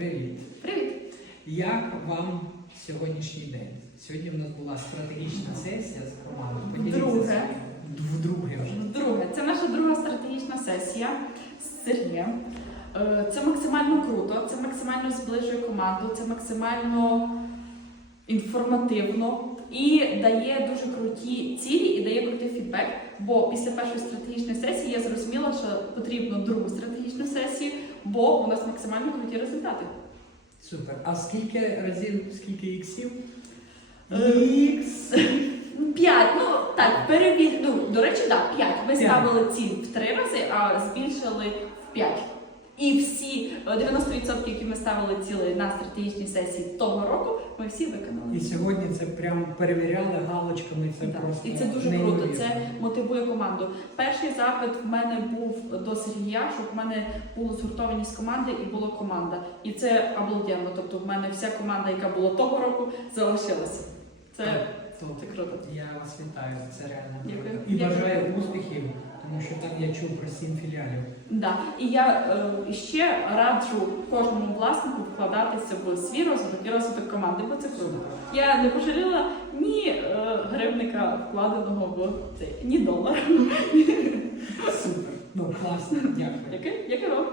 Привіт! Привіт! Як вам сьогоднішній день? Сьогодні в нас була стратегічна сесія з командою. Поділіться своїм. Вдруге вже. Друге, це наша друга стратегічна сесія з Сергієм. Е, Це максимально круто, це максимально зближує команду, це максимально інформативно і дає дуже круті цілі і дає крутий фідбек. Бо після першої стратегічної сесії я зрозуміла, що потрібно другу стратегічну сесію, бо у нас максимально круті результати. Супер. А скільки разів, скільки іксів? Е, Ікс. П'ять, ну так, перевір... ну, до речі, так, п'ять. Ми П'ять. ставили ціль в три рази, а збільшили в п'ять. І всі е, 90%, які ми ставили ціли на стратегічній сесії того року, ми всі виконали. І сьогодні це прям перевіряли галочками. Це Так, просто І це дуже неймовірно. круто. Це мотивує команду. Перший запит в мене був до Сергія, щоб в мене була згуртованість команди і була команда. І це обалденно. Тобто в мене вся команда, яка була того року, залишилася. Це, це круто. Я вас вітаю, це реально круто. І бажаю успіхів, тому що там я чув про сім філіалів. Да. І я е, ще раджу кожному власнику вкладатися в свій розвиток і розвиток команди, бо це круто. Я не пожаліла ні е, гривника вкладеного в цей, ні долара. Супер. Ну класно, дякую. Яке? Яке вам?